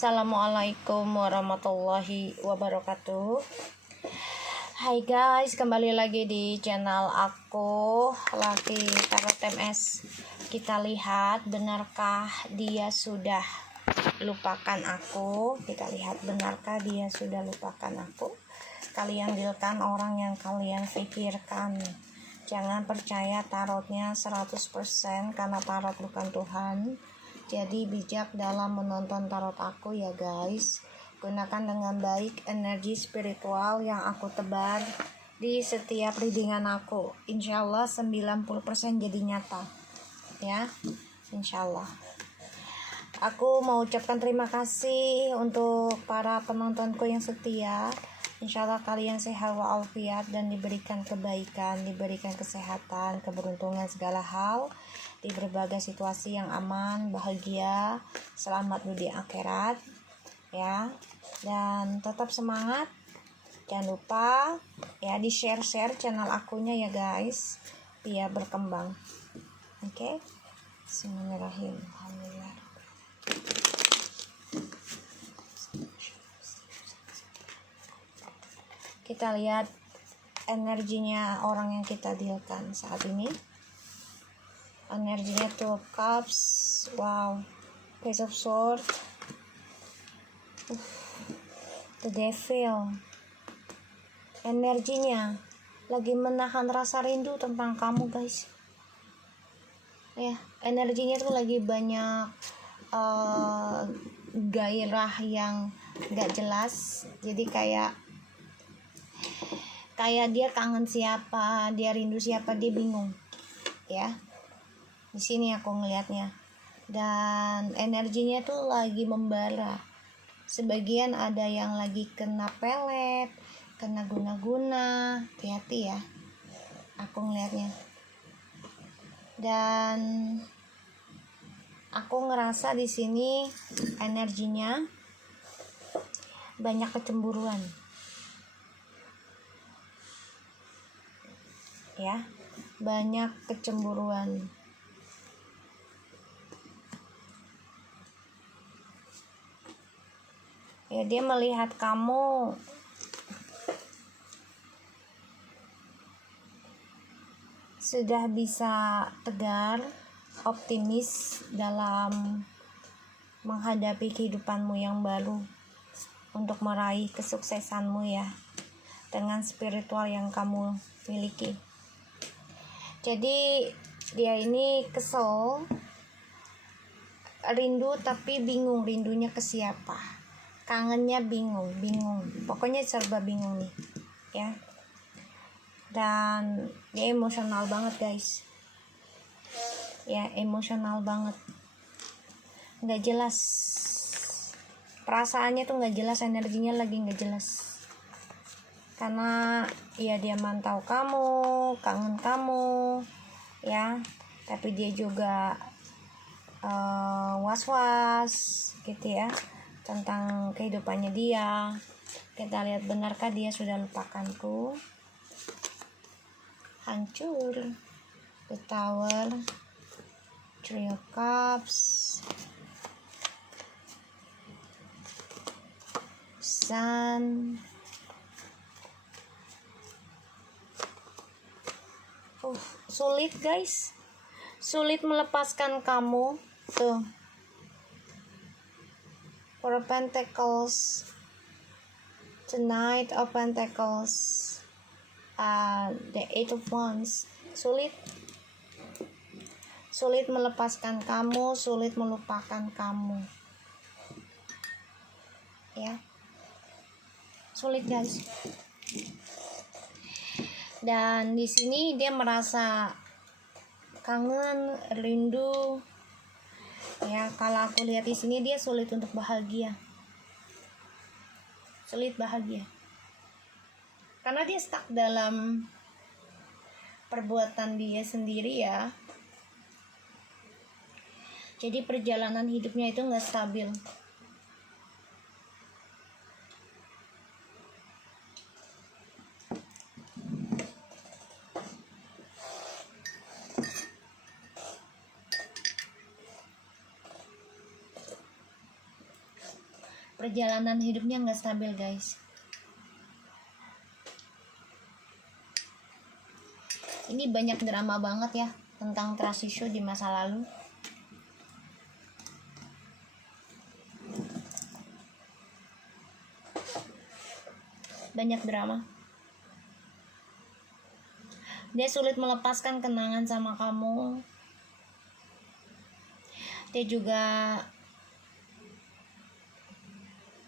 Assalamualaikum warahmatullahi wabarakatuh. Hai guys, kembali lagi di channel aku, Laki Tarot MS. Kita lihat benarkah dia sudah lupakan aku. Kita lihat benarkah dia sudah lupakan aku. Kalian dealkan orang yang kalian pikirkan. Jangan percaya tarotnya 100% karena tarot bukan Tuhan. Jadi bijak dalam menonton tarot aku ya guys. Gunakan dengan baik energi spiritual yang aku tebar di setiap readingan aku. Insya Allah 90% jadi nyata ya, insya Allah. Aku mau ucapkan terima kasih untuk para penontonku yang setia. Insya Allah kalian sehat walafiat dan diberikan kebaikan, diberikan kesehatan, keberuntungan segala hal di berbagai situasi yang aman, bahagia, selamat dunia akhirat ya. Dan tetap semangat. Jangan lupa ya di share channel akunya ya guys, biar berkembang. Oke. Bismillahirrahmanirrahim. Alhamdulillah. Kita lihat energinya orang yang kita dealkan saat ini. Energinya 2 cups. Wow. Page of Swords. The Devil. Energinya lagi menahan rasa rindu tentang kamu guys. Ya, energinya tuh lagi banyak gairah yang gak jelas. Jadi kayak dia kangen siapa, dia rindu siapa, dia bingung ya. Di sini aku ngelihatnya. Dan energinya tuh lagi membara. Sebagian ada yang lagi kena pelet, kena guna-guna. Hati-hati ya. Aku ngelihatnya. Dan aku ngerasa di sini energinya banyak kecemburuan. Ya. Banyak kecemburuan. Ya, dia melihat kamu sudah bisa tegar, optimis dalam menghadapi kehidupanmu yang baru untuk meraih kesuksesanmu ya, dengan spiritual yang kamu miliki. Jadi dia ini kesel, rindu tapi bingung rindunya ke siapa. Kangennya bingung, pokoknya serba bingung nih ya. Dan dia emosional banget guys ya, emosional banget, nggak jelas perasaannya tuh, nggak jelas, energinya lagi nggak jelas. Karena ya dia mantau kamu, kangen kamu ya, tapi dia juga was-was gitu ya tentang kehidupannya dia. Kita lihat benarkah dia sudah lupakanku. Hancur. The Tower. 3 of Cups. Sun. Sulit guys. Sulit melepaskan kamu. Tuh. 4 of Pentacles. The Knight of Pentacles. The 8 of Wands. Sulit melepaskan kamu, sulit melupakan kamu ya, sulit guys. Dan di sini dia merasa kangen, rindu ya. Kalau aku lihat di sini dia sulit untuk bahagia, sulit bahagia karena dia stuck dalam perbuatan dia sendiri ya. Jadi perjalanan hidupnya itu nggak stabil. perjalanan hidupnya nggak stabil guys. Ini banyak drama banget ya tentang trust issue di masa lalu. Banyak drama. Dia sulit melepaskan kenangan sama kamu. Dia juga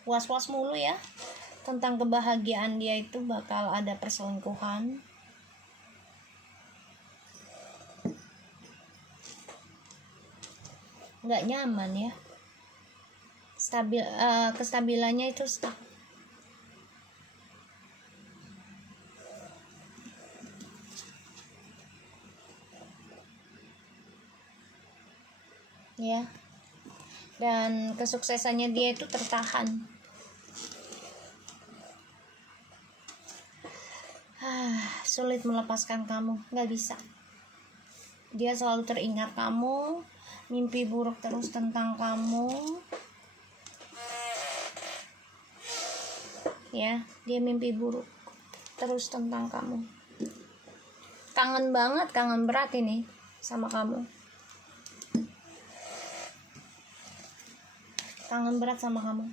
was-was mulu ya tentang kebahagiaan dia itu bakal ada perselingkuhan. Nggak nyaman ya. Kestabilannya itu stuck. Ya. Dan kesuksesannya dia itu tertahan. Sulit melepaskan kamu, nggak bisa. Dia selalu teringat kamu, mimpi buruk terus tentang kamu. Ya, dia mimpi buruk terus tentang kamu. Kangen banget, kangen berat ini sama kamu. Kangen berat sama kamu.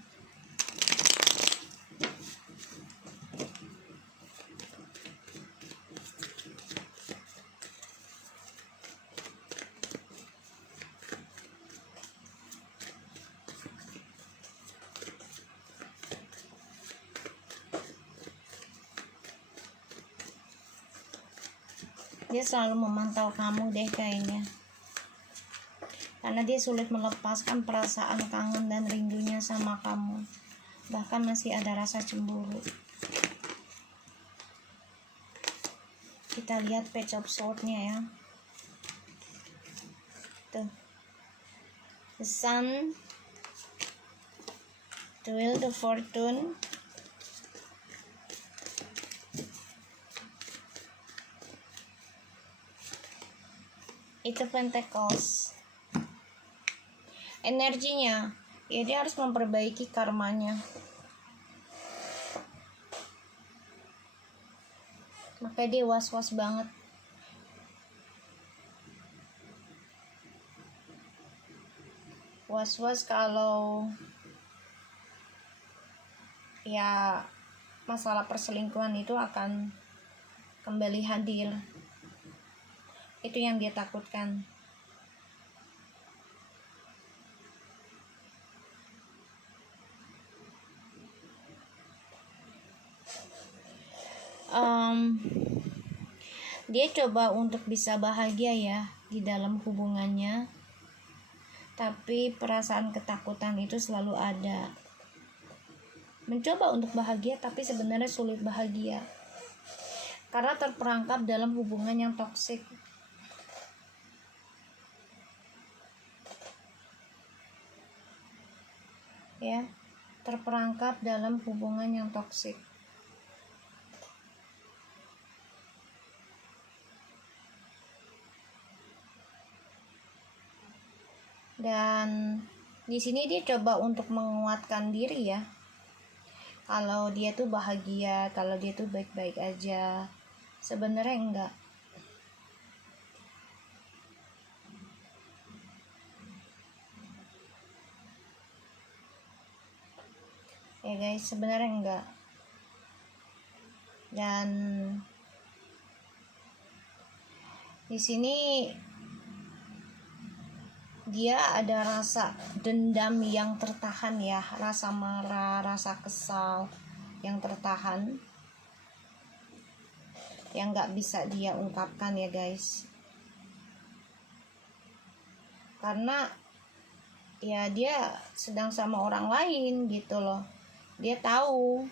Dia selalu memantau kamu deh kayaknya. Karena dia sulit melepaskan perasaan kangen dan rindunya sama kamu. Bahkan masih ada rasa cemburu. Kita lihat page of sword-nya ya. Tuh. The Sun, the Wheel of Fortune, itu Pentacles. Energinya ya, dia harus memperbaiki karmanya. Makanya dia was-was banget. Was-was kalau ya masalah perselingkuhan itu akan kembali hadir. Itu yang dia takutkan. Dia coba untuk bisa bahagia ya di dalam hubungannya, tapi perasaan ketakutan itu selalu ada. Mencoba untuk bahagia tapi sebenarnya sulit bahagia karena terperangkap dalam hubungan yang toksik. Ya, terperangkap dalam hubungan yang toksik. Dan di sini dia coba untuk menguatkan diri ya. Kalau dia tuh bahagia, kalau dia tuh baik-baik aja. Sebenarnya enggak. Ya guys, sebenarnya enggak. Dan di sini dia ada rasa dendam yang tertahan ya, rasa marah, rasa kesal yang tertahan, yang nggak bisa dia ungkapkan ya guys. Karena ya dia sedang sama orang lain gitu loh. Dia tahu.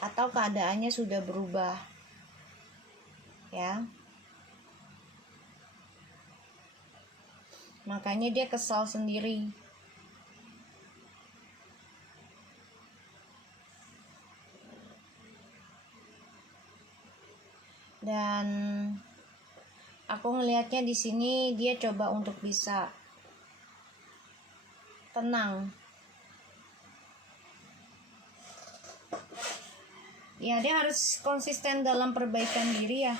Atau keadaannya sudah berubah. Ya. Makanya dia kesal sendiri. Dan aku ngelihatnya di sini dia coba untuk bisa tenang. Ya, dia harus konsisten dalam perbaikan diri ya.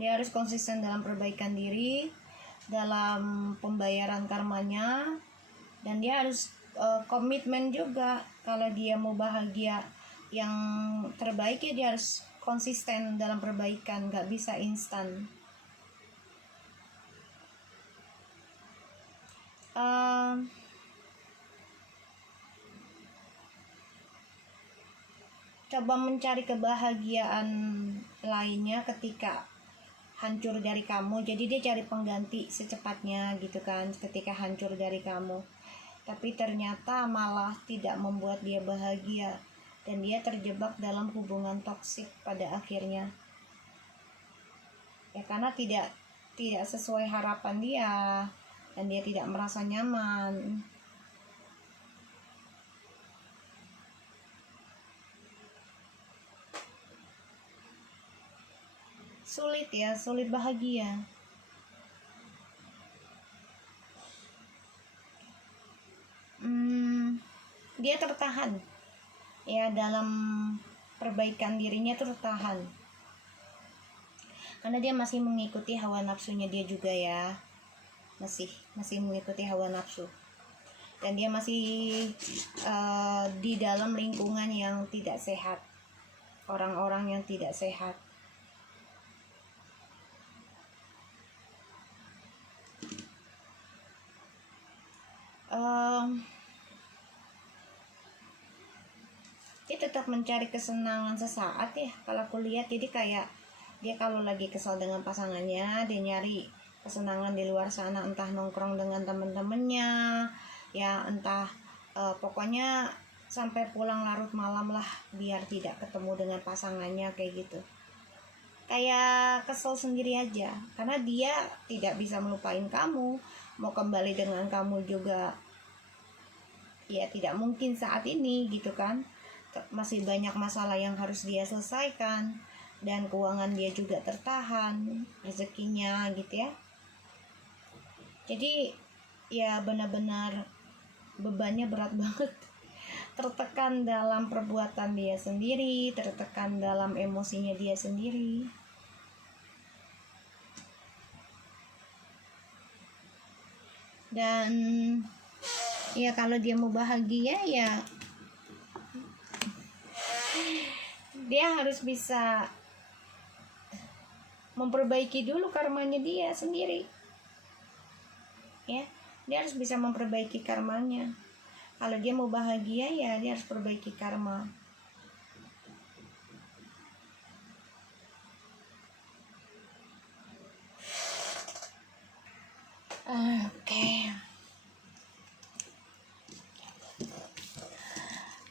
Dia harus konsisten dalam perbaikan diri, dalam pembayaran karmanya, dan dia harus komitmen juga. Kalau dia mau bahagia yang terbaik ya dia harus konsisten dalam perbaikan, gak bisa instan. Coba mencari kebahagiaan lainnya ketika hancur dari kamu. Jadi dia cari pengganti secepatnya gitu kan ketika hancur dari kamu. Tapi ternyata malah tidak membuat dia bahagia dan dia terjebak dalam hubungan toksik pada akhirnya. Ya karena tidak sesuai harapan dia dan dia tidak merasa nyaman. Sulit bahagia. Dia tertahan ya dalam perbaikan dirinya, tertahan karena dia masih mengikuti hawa nafsunya dia juga ya, masih mengikuti hawa nafsu, dan dia masih di dalam lingkungan yang tidak sehat, orang-orang yang tidak sehat. Dia tetap mencari kesenangan sesaat ya kalau aku lihat. Jadi kayak dia kalau lagi kesal dengan pasangannya, dia nyari kesenangan di luar sana, entah nongkrong dengan temen-temennya ya, entah pokoknya sampai pulang larut malam lah biar tidak ketemu dengan pasangannya, kayak gitu. Kayak kesel sendiri aja karena dia tidak bisa melupain kamu. Mau kembali dengan kamu juga ya tidak mungkin saat ini gitu kan. Masih banyak masalah yang harus dia selesaikan, dan keuangan dia juga tertahan, rezekinya gitu ya. Jadi ya benar-benar bebannya berat banget. Tertekan dalam perbuatan dia sendiri, tertekan dalam emosinya dia sendiri. Dan ya kalau dia mau bahagia ya dia harus bisa memperbaiki dulu karmanya dia sendiri ya. Dia harus bisa memperbaiki karmanya. Kalau dia mau bahagia ya dia harus perbaiki karma. Oke,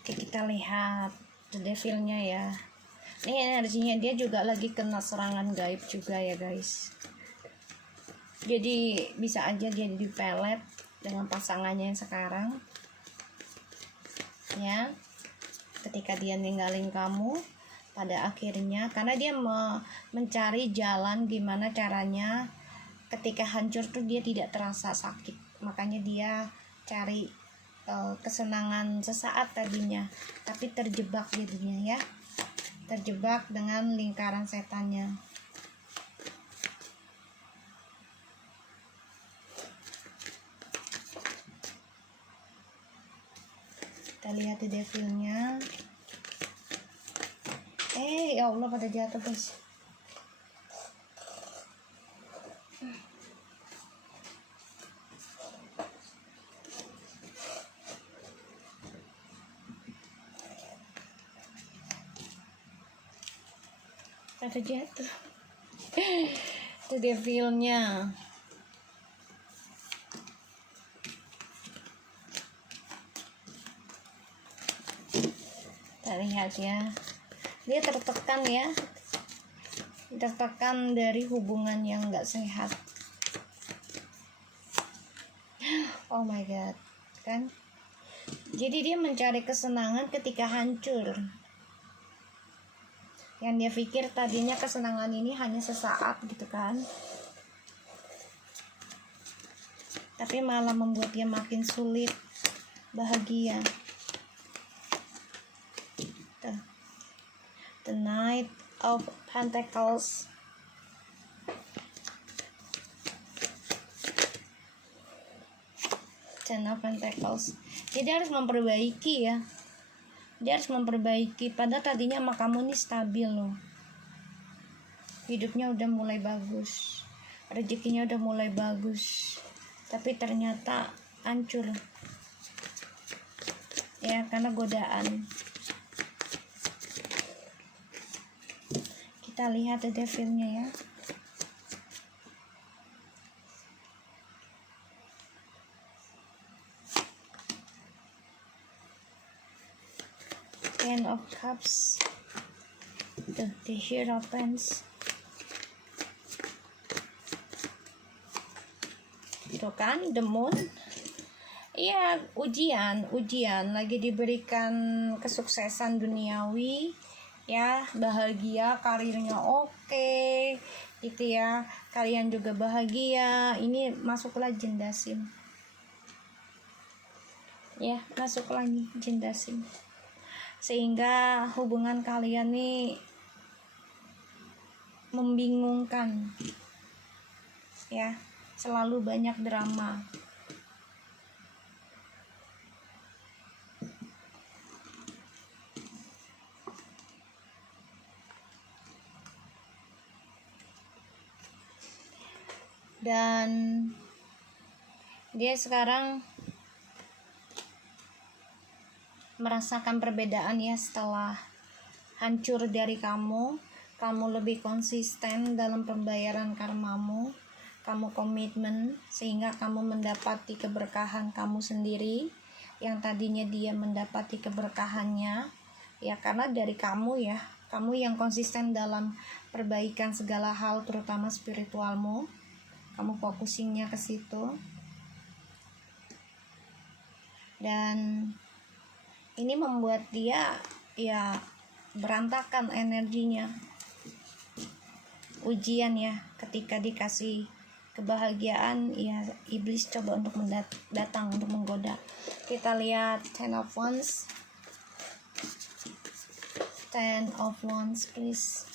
kita lihat The Devil-nya ya. Ini energinya dia juga lagi kena serangan gaib juga ya guys. Jadi bisa aja dia dipelet dengan pasangannya yang sekarang ya, ketika dia ninggalin kamu pada akhirnya, karena dia mencari jalan gimana caranya ketika hancur tuh dia tidak terasa sakit. Makanya dia cari kesenangan sesaat tadinya, tapi terjebak jadinya ya, terjebak dengan lingkaran setannya. Kita lihat The Devil-nya. Ya Allah, pada jatuh guys. Pada jatuh. The Devil-nya. Kita lihat ya, dia tertekan ya, tertekan dari hubungan yang gak sehat. Oh my god kan. Jadi dia mencari kesenangan ketika hancur. Yang dia pikir tadinya kesenangan ini hanya sesaat gitu kan, tapi malah membuat dia makin sulit bahagia. The Knight of Pentacles. Ten of Pentacles. Jadi harus memperbaiki ya. Dia harus memperbaiki. Padahal tadinya sama kamu ini stabil loh. Hidupnya udah mulai bagus. Rezekinya udah mulai bagus. Tapi ternyata hancur. Ya, karena godaan. Kita lihat the devilnya ya. Ten of Cups. The Hierophants. Itu kan the Moon. Iya, ujian lagi diberikan kesuksesan duniawi ya, bahagia, karirnya oke gitu ya, kalian juga bahagia. Ini masuklah jendasim ya, masuklah nih jendasim, sehingga hubungan kalian nih membingungkan ya, selalu banyak drama. Dan dia sekarang merasakan perbedaan ya, setelah hancur dari kamu lebih konsisten dalam pembayaran karmamu, kamu komitmen, sehingga kamu mendapati keberkahan kamu sendiri yang tadinya dia mendapati keberkahannya ya, karena dari kamu ya, kamu yang konsisten dalam perbaikan segala hal, terutama spiritualmu, kamu fokusingnya ke situ. Dan ini membuat dia ya berantakan energinya. Ujian ya, ketika dikasih kebahagiaan ya, iblis coba untuk datang untuk menggoda. Kita lihat Ten of Wands. Ten of Wands please.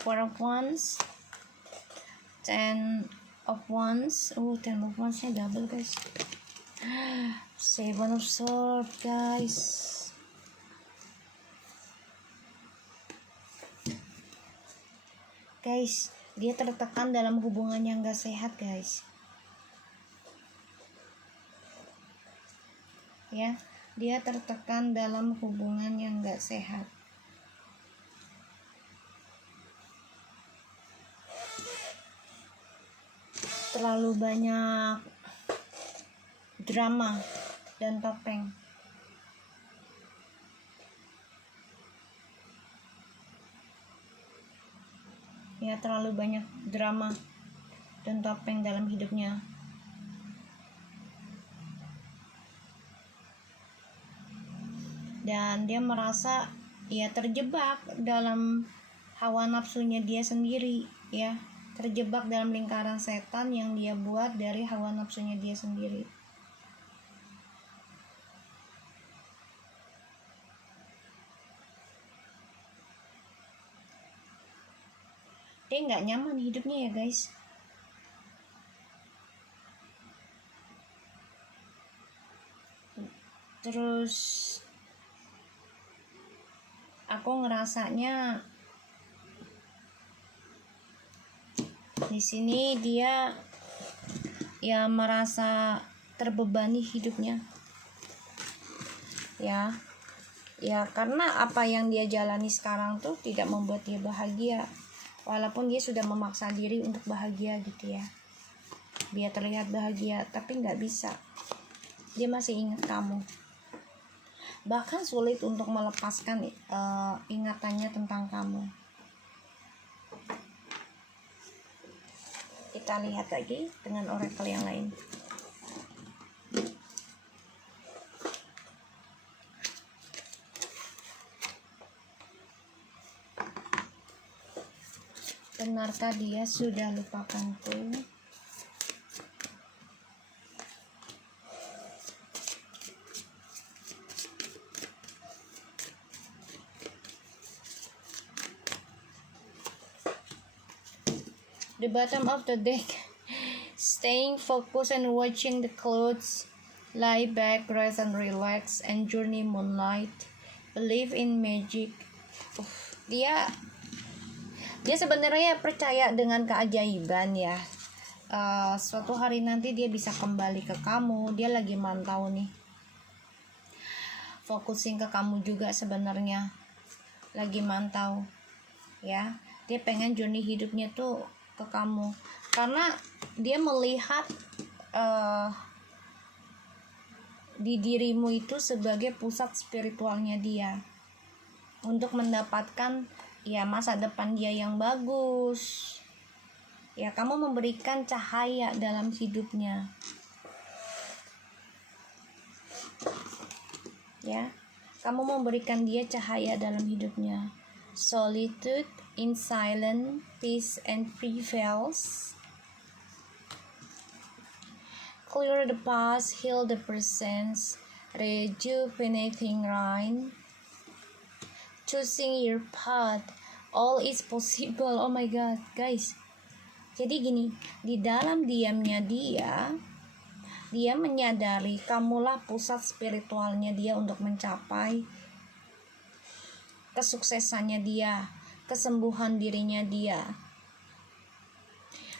Four of Wands. Ten of Wands. Ten of Wands nya double guys. Seven of Swords guys. Guys, dia tertekan dalam hubungan yang gak sehat guys. Ya, dia tertekan dalam hubungan yang gak sehat. Terlalu banyak drama dan topeng. Ya, terlalu banyak drama dan topeng dalam hidupnya. Dan dia merasa ya terjebak dalam hawa nafsunya dia sendiri ya, terjebak dalam lingkaran setan yang dia buat dari hawa nafsunya dia sendiri. Dia nggak nyaman hidupnya ya guys. Terus aku ngerasanya di sini dia ya merasa terbebani hidupnya ya karena apa yang dia jalani sekarang tuh tidak membuat dia bahagia, walaupun dia sudah memaksa diri untuk bahagia gitu ya, biar terlihat bahagia, tapi nggak bisa. Dia masih ingat kamu, bahkan sulit untuk melepaskan ingatannya tentang kamu. Kita lihat lagi dengan oracle yang lain. Benarkah dia sudah lupakanku? The bottom of the deck. Staying focused and watching the clouds. Lie back, rest and relax. And journey moonlight. Believe in magic. Dia sebenarnya percaya dengan keajaiban ya. Suatu hari nanti dia bisa kembali ke kamu. Dia lagi mantau nih. Fokusin ke kamu juga sebenarnya. Lagi mantau. Ya, dia pengen journey hidupnya tuh ke kamu, karena dia melihat di dirimu itu sebagai pusat spiritualnya dia untuk mendapatkan ya masa depan dia yang bagus. Ya, kamu memberikan cahaya dalam hidupnya. Ya, kamu memberikan dia cahaya dalam hidupnya. Solitude in silence, peace and prevails. Clear the past, heal the present, rejuvenating rain. Choosing your path, all is possible. Oh my God, guys. Jadi gini, di dalam diamnya dia menyadari kamulah pusat spiritualnya dia untuk mencapai kesuksesannya dia, kesembuhan dirinya dia.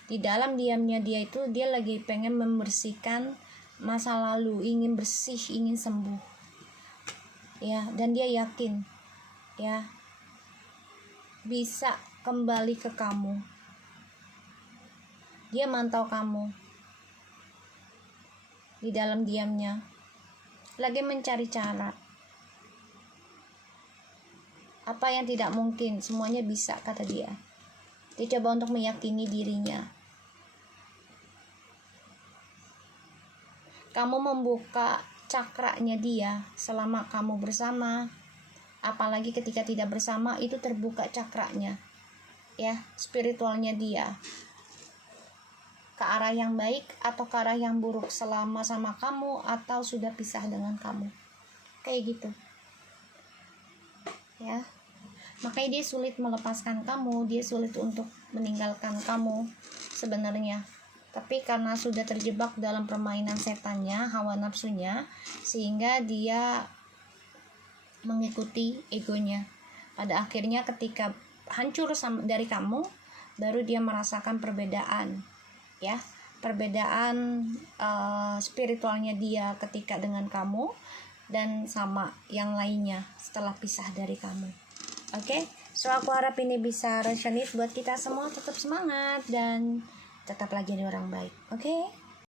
Di dalam diamnya dia itu dia lagi pengen membersihkan masa lalu, ingin bersih, ingin sembuh. Ya, dan dia yakin ya bisa kembali ke kamu. Dia mantau kamu di dalam diamnya, lagi mencari cara. Apa yang tidak mungkin, semuanya bisa, kata dia. Dia coba untuk meyakini dirinya. Kamu membuka cakranya dia selama kamu bersama. Apalagi ketika tidak bersama, itu terbuka cakranya. Ya, spiritualnya dia. Ke arah yang baik atau ke arah yang buruk, selama sama kamu atau sudah pisah dengan kamu. Kayak gitu. Ya. Makanya dia sulit melepaskan kamu, dia sulit untuk meninggalkan kamu sebenarnya. Tapi karena sudah terjebak dalam permainan setannya, hawa nafsunya, sehingga dia mengikuti egonya. Pada akhirnya ketika hancur dari kamu, baru dia merasakan perbedaan. Ya, perbedaan spiritualnya dia ketika dengan kamu dan sama yang lainnya setelah pisah dari kamu. Oke, so aku harap ini bisa resonate buat kita semua. Tetap semangat dan tetaplah jadi orang baik. Oke.